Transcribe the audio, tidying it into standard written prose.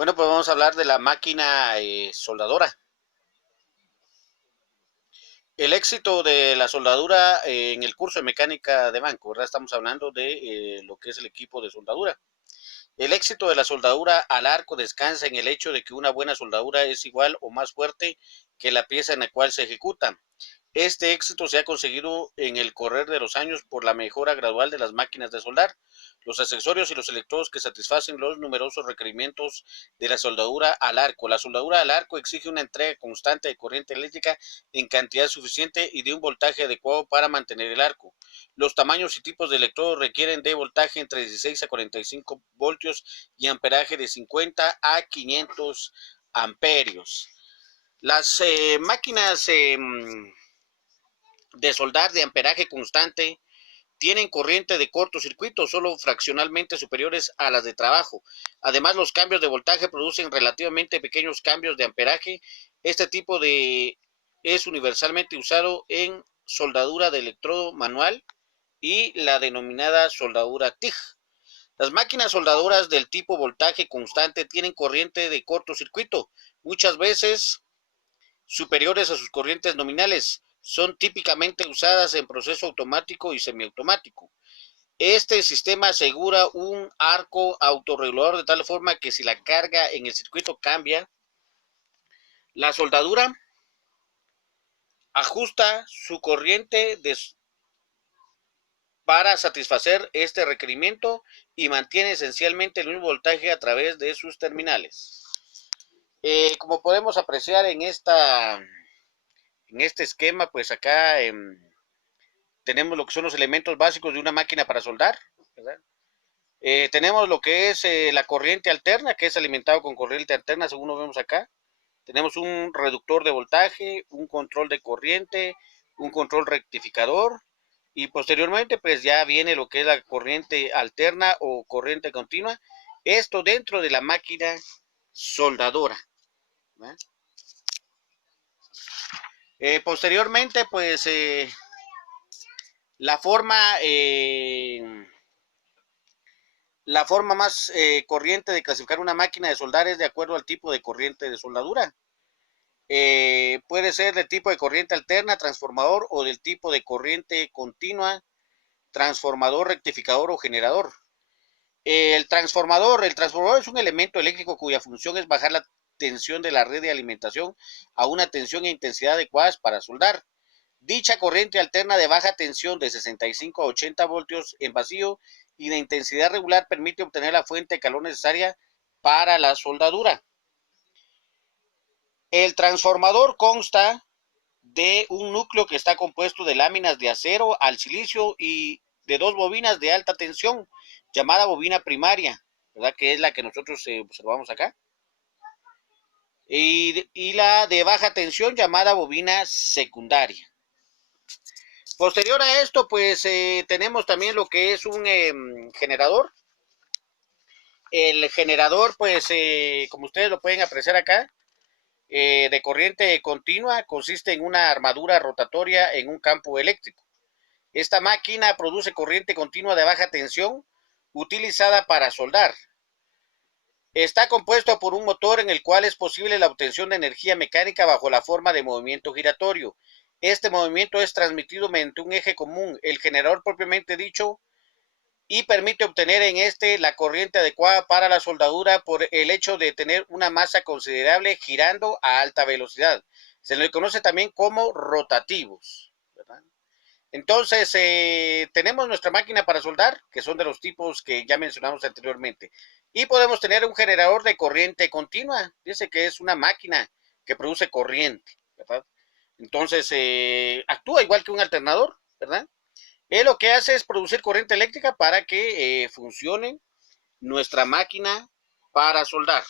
Bueno, pues vamos a hablar de la máquina soldadora. El éxito de la soldadura en el curso de mecánica de banco, ¿verdad? Estamos hablando de lo que es el equipo de soldadura. El éxito de la soldadura al arco descansa en el hecho de que una buena soldadura es igual o más fuerte que la pieza en la cual se ejecuta. Este éxito se ha conseguido en el correr de los años por la mejora gradual de las máquinas de soldar, los accesorios y los electrodos que satisfacen los numerosos requerimientos de la soldadura al arco. La soldadura al arco exige una entrega constante de corriente eléctrica en cantidad suficiente y de un voltaje adecuado para mantener el arco. Los tamaños y tipos de electrodos requieren de voltaje entre 16 a 45 voltios y amperaje de 50 a 500 amperios. Las máquinas de soldar de amperaje constante tienen corriente de cortocircuito solo fraccionalmente superiores a las de trabajo. Además, los cambios de voltaje producen relativamente pequeños cambios de amperaje. Este tipo de es universalmente usado en soldadura de electrodo manual y la denominada soldadura TIG. Las máquinas soldadoras del tipo voltaje constante tienen corriente de cortocircuito, muchas veces superiores a sus corrientes nominales. Son típicamente usadas en proceso automático y semiautomático. Este sistema asegura un arco autorregulador de tal forma que si la carga en el circuito cambia, la soldadura ajusta su corriente para satisfacer este requerimiento y mantiene esencialmente el mismo voltaje a través de sus terminales. Como podemos apreciar en este esquema, pues acá tenemos lo que son los elementos básicos de una máquina para soldar, ¿verdad? Tenemos lo que es la corriente alterna, que es alimentado con corriente alterna, según lo vemos acá. Tenemos un reductor de voltaje, un control de corriente, un control rectificador y posteriormente pues ya viene lo que es la corriente alterna o corriente continua. Esto dentro de la máquina soldadora, ¿verdad? Posteriormente pues la forma la forma más corriente de clasificar una máquina de soldar es de acuerdo al tipo de corriente de soldadura. Puede ser del tipo de corriente alterna, transformador, o del tipo de corriente continua, transformador, rectificador o generador. El transformador es un elemento eléctrico cuya función es bajar la tensión de la red de alimentación a una tensión e intensidad adecuadas para soldar. Dicha corriente alterna de baja tensión de 65 a 80 voltios en vacío y de intensidad regular permite obtener la fuente de calor necesaria para la soldadura. El transformador consta de un núcleo que está compuesto de láminas de acero al silicio y de dos bobinas de alta tensión, llamada bobina primaria, ¿verdad? Que es la que nosotros observamos acá. Y la de baja tensión llamada bobina secundaria. Posterior a esto, pues tenemos también lo que es un generador. El generador, pues como ustedes lo pueden apreciar acá, de corriente continua, consiste en una armadura rotatoria en un campo eléctrico. Esta máquina produce corriente continua de baja tensión utilizada para soldar. Está compuesto por un motor en el cual es posible la obtención de energía mecánica bajo la forma de movimiento giratorio. Este movimiento es transmitido mediante un eje común, el generador propiamente dicho, y permite obtener en este la corriente adecuada para la soldadura por el hecho de tener una masa considerable girando a alta velocidad. Se le conoce también como rotativos, ¿verdad? Entonces, tenemos nuestra máquina para soldar, que son de los tipos que ya mencionamos anteriormente. Y podemos tener un generador de corriente continua. Dice que es una máquina que produce corriente, ¿verdad? Entonces, actúa igual que un alternador, ¿verdad? Él lo que hace es producir corriente eléctrica para que funcione nuestra máquina para soldar.